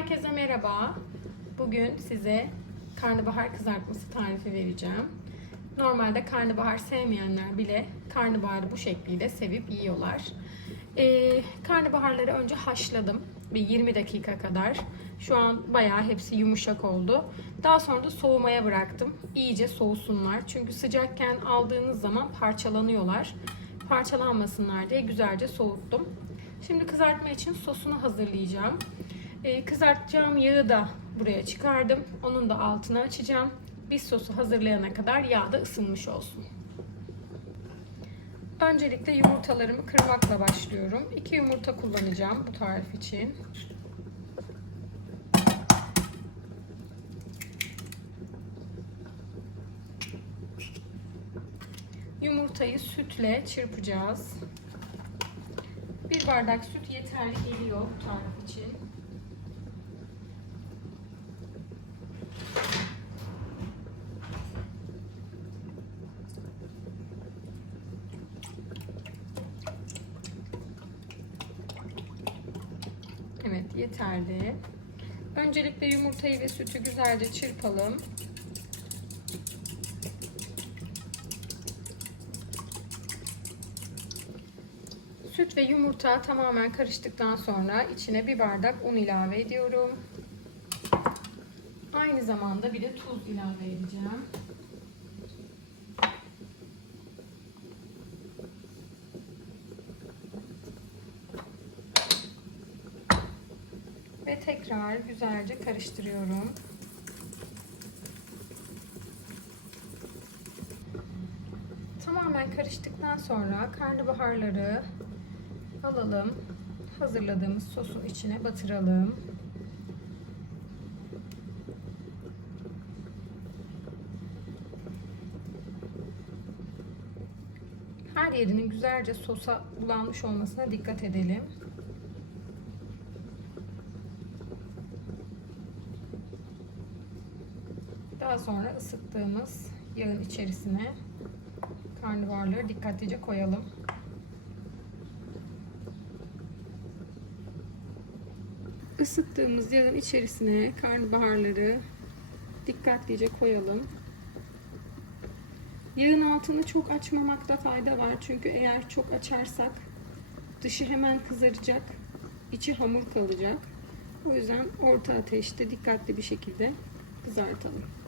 Herkese merhaba. Bugün size karnabahar kızartması tarifi vereceğim. Normalde karnabahar sevmeyenler bile karnabaharı bu şekliyle sevip yiyorlar. Ee, karnabaharları önce haşladım bir 20 dakika kadar. Şu an bayağı hepsi yumuşak oldu. Daha sonra da soğumaya bıraktım. İyice soğusunlar. Çünkü sıcakken aldığınız zaman parçalanıyorlar. Parçalanmasınlar diye güzelce soğuttum. Şimdi kızartma için sosunu hazırlayacağım. Ee, kızartacağım yağı da buraya çıkardım. Onun da altını açacağım. Biz sosu hazırlayana kadar yağ da ısınmış olsun. Öncelikle yumurtalarımı kırmakla başlıyorum. 2 yumurta kullanacağım bu tarif için. Yumurtayı sütle çırpacağız. Bir bardak süt yeterli geliyor bu tarif için. Evet yeterli. Öncelikle yumurtayı ve sütü güzelce çırpalım. Süt ve yumurta tamamen karıştıktan sonra içine bir bardak un ilave ediyorum. Aynı zamanda bir de tuz ilave edeceğim. Ve tekrar güzelce karıştırıyorum. Tamamen karıştıktan sonra karnabaharları alalım. Hazırladığımız sosun içine batıralım. Her yerinin güzelce sosa bulanmış olmasına dikkat edelim. Daha sonra ısıttığımız yağın içerisine karnabaharları dikkatlice koyalım. Isıttığımız yağın içerisine karnabaharları dikkatlice koyalım. Yağın altını çok açmamakta fayda var. Çünkü eğer çok açarsak dışı hemen kızaracak, içi hamur kalacak. O yüzden orta ateşte dikkatli bir şekilde kızartalım.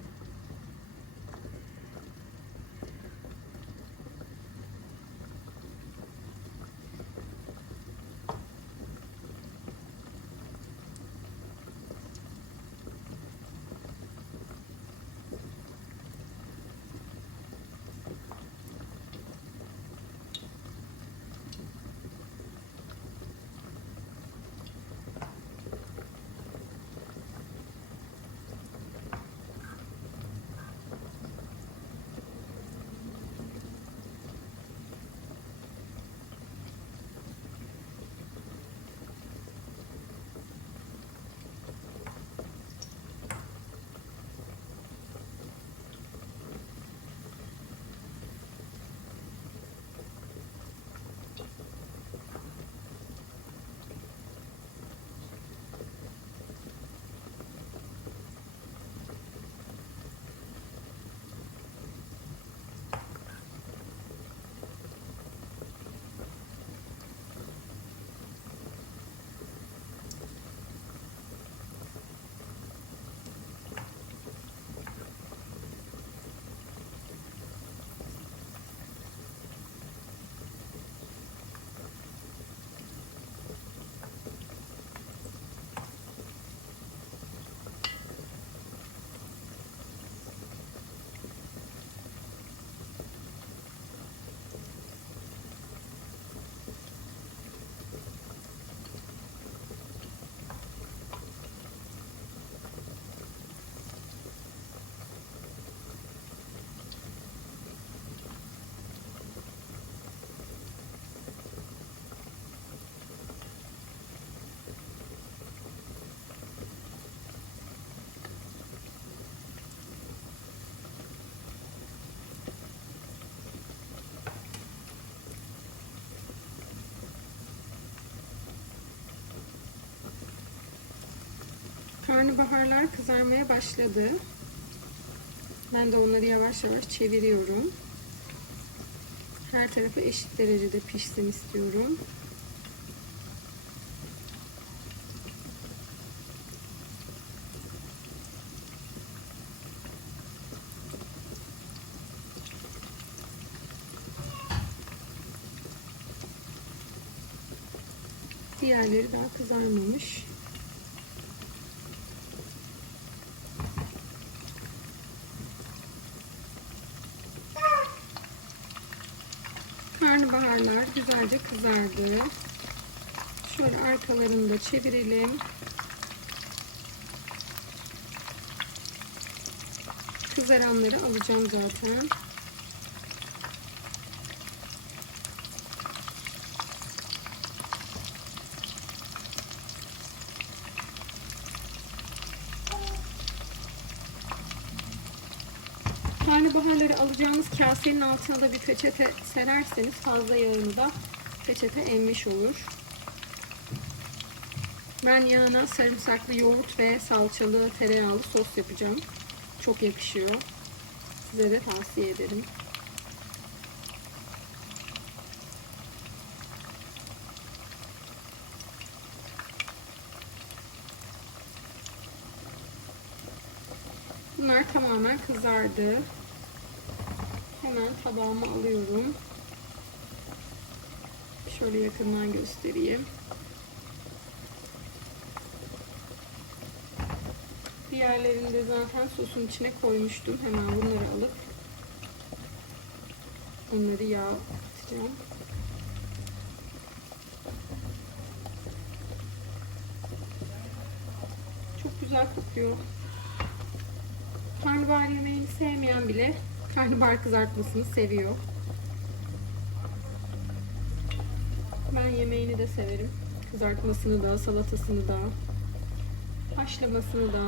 Karnabaharlar kızarmaya başladı. Ben de onları yavaş yavaş çeviriyorum. Her tarafı eşit derecede pişsin istiyorum. Diğerleri daha kızarmamış. Karnabaharlar güzelce kızardı. Şöyle arkalarını da çevirelim. Kızaranları alacağım zaten. Karnabaharları alacağınız kasenin altına da bir peçete sererseniz fazla yağını da peçete emmiş olur. Ben yanına sarımsaklı yoğurt ve salçalı tereyağlı sos yapacağım. Çok yakışıyor. Size de tavsiye ederim. Bunlar tamamen kızardı. Hemen tabağıma alıyorum. Şöyle yakından göstereyim. Diğerlerini de zaten sosun içine koymuştum. Hemen bunları alıp onları yağ atacağım. Çok güzel kokuyor. Karnabahar yemeğini sevmeyen bile karnabahar kızartmasını seviyor. Ben yemeğini de severim. Kızartmasını da, salatasını da, haşlamasını da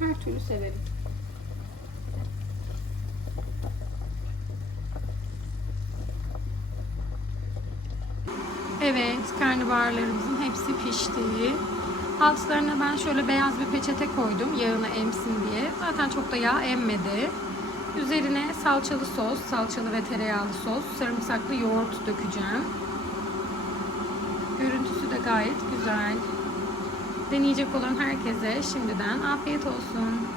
her türlü severim. Evet, karnabaharlarımızın hepsi pişti. Altlarına ben şöyle beyaz bir peçete koydum yağını emsin diye. Zaten çok da yağ emmedi. Üzerine salçalı sos, salçalı ve tereyağlı sos, sarımsaklı yoğurt dökeceğim. Görüntüsü de gayet güzel. Deneyecek olan herkese şimdiden afiyet olsun.